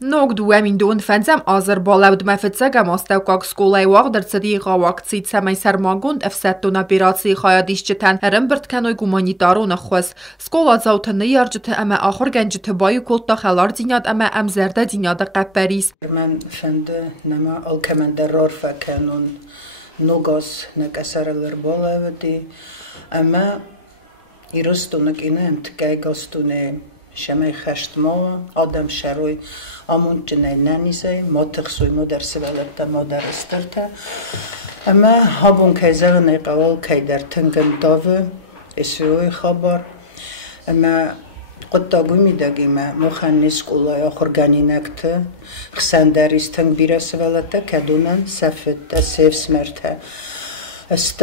Nog duemին դուն fenzem azır balaud mefetsegem astevkak skolay wagdertsedi gawakci tsemay sermagund efsettuna biraci khayadişçiten rembirtkenoy gumanitarun xwes skola zawtını yarcıtı eme axır genciti bayu kolta xalar dinyad eme emzerde dinyada qapperis men fende nema alkemender rorfa kanun nogos nekasaralar bolavdi ama irostunak inent gaygostune شمای خشت ما آدم شروی آمون جنای ننیزه ماتخسوی مادر سوالت مادر استرته اما هابون که زغنی قوال که در تنگن داوه اسوی خبر اما قطع گومی داگی ما مخنی سکولای آخر گانی نکته خسندریز تنگ بیره سوالته که دونن سفت سیف سمرته است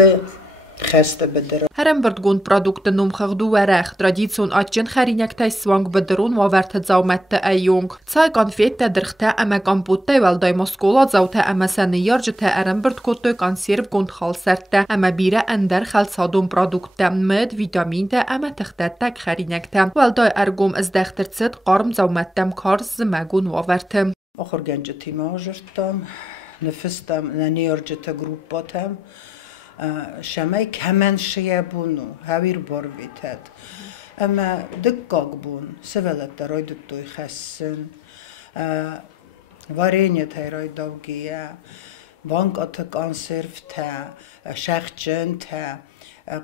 Herembert gund produkten numchagdu werech tradition atjen kharinyaktai swang bedrun waverte zaumette ayung tsai konfette drchte ame kamputte veldai moskola zaute ame sene yarjte herembert kotto konserv gund khalserte ame bire ender khalsadum produkte med vitaminde ame txtetek kharinyakte veldai ergum izdextertset qarm zaumettem karz zmegun waverte okhor genjti majrtam nefistam nani yarjte gruppatam شمای کمن شیابونو هاویر بارویتد اما دقیق بون سوالت درای دکتوی خسن وارینه تایرای دوگیه بانک آتا کانسرف تا شخجن تا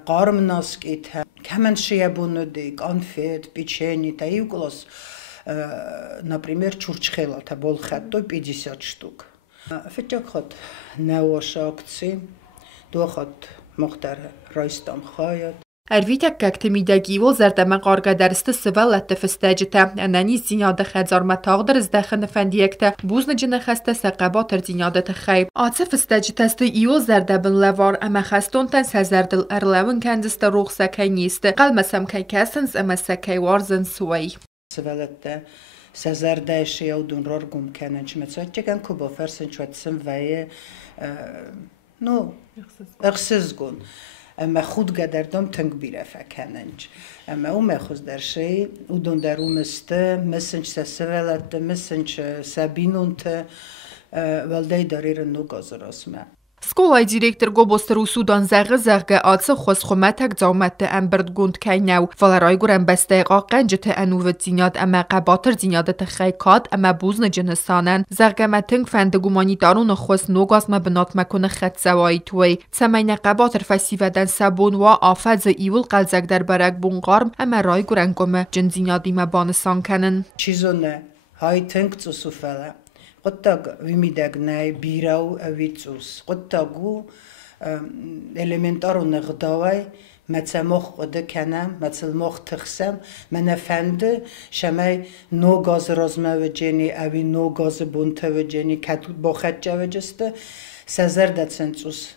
قارم ناسکی تا کمن شیابونو دیگ آنفید پیچینی تا ایوگلاس например чурчхела та болхат то 50 штук фичак хот науаш акции دوخت مختار رایستم خواهد. Ervitek kaktemidagi ol zerdeme qargaderiste sivalette festecite. Enani zinyade xedzarme tağdır izdexin fendiyekte. Buzne cine xeste seqabatır zinyade tıxayb. Atse festeciteste iol zerdebin levar eme xestonten sezerdil erlevin kendiste ruh sekay niste. Qalmesem kay kesins eme sekay varzın suay. Sivalette sezerde şiyavdun rargum kenenç metzatçeken kubo fersin çvetsin veye نو اخسز گون اما خود قدردم تنگ بیره فکننج اما او مخوز در شی او دون در اومسته مسنج سسولت مسنج سابینونت ولدی داریر نو گازراسمه Skolay direktor Gobosteru Sudan zagı atsı xosxometek zawmette embert gund kaynaw valaray guren besteqa qencete enuvet zinyad ama qabatır zinyada txaykat ama buzne jinisanen zagmeting fende gumanitarun xos nogazma binatma kone xetsawai toy tsamayne qabatır festivadan sabun wa afaz iul qalzak der barak bunqarm ama ray guren gome jin zinyadi ma banisan kanen chizone hay tenk tsufala قطع ویمیدگ نه بیراو اویتوس قطع گو elementarun نقدای مثل مخ قده کنم مثل مخ تخسم من فنده شمای نو گاز رازمه و جنی اوی نو گاز بونته و جنی کتود با خدجه و جسته سزر دتسنسوس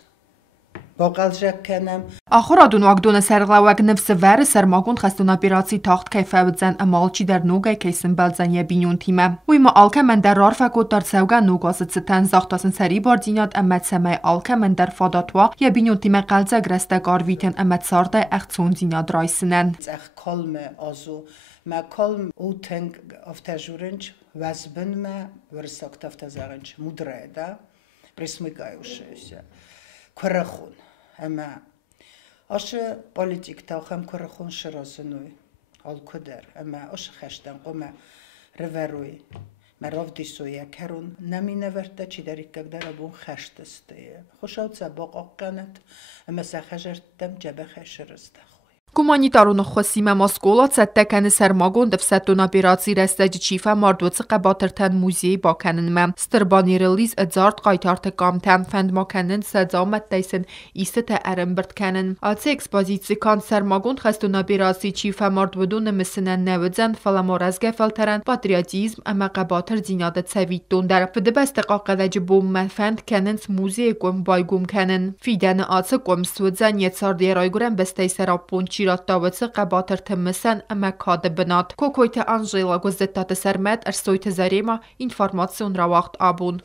آخر آدون واقعدون سرغلاوگ نفس ور سرماگون خستون اپیراسی تاخت کیفاوت زن امالچی در نوگای کیسن بلزن یه بینون تیمه وی ما آلکه من در رار فکود در سوگا نوگازت ستن زاختاسن سری باردینات امت سمای آلکه من در فاداتوا یه بینون تیمه قلزه گرسته ویتن امت سارده اختسون زیناد رایسنن اخ کلم آزو ما کلم او تنگ افتجورنج وزبن ما ورساکت افتزارنج مدره دا پرسمیگایوشه کرخون اما آش پلیتیک تاخم کرخون شراسنوی آل کدر اما آش خشتن قم روی مرافدی سویا کرون نمی نورده چی داری که در ابون خشت استیه خوشاوت سباق آقنت اما سخجرتم جبه خشرسته Gumanitarun xosime Moskola tsettekeni sermagon defsetun operacji resteci çife mardwıtsı qabatırten muzeyi bakenin mem. Stirbani release edzart qaytartı kamtem fendmakenin sedzametteysin iste te erimbirtkenin. Atsi ekspozitsi kan sermagon xestun operacji çife mardwıdun emisinen nevidzen falamorezge felteren patriotizm eme qabatır zinyade tsevitdun der. Vide beste qaqedeci bomme fend kenins muzeyi gum baygum kenin. Fideni atsi gum swidzen yetsardiye rayguren bestey serapunçi راتاوتس قباتر تمسن اما کاد بنات کوکویت انجیلا گزدتات سرمت ارسویت زریما اینفورماسیون را وقت آبون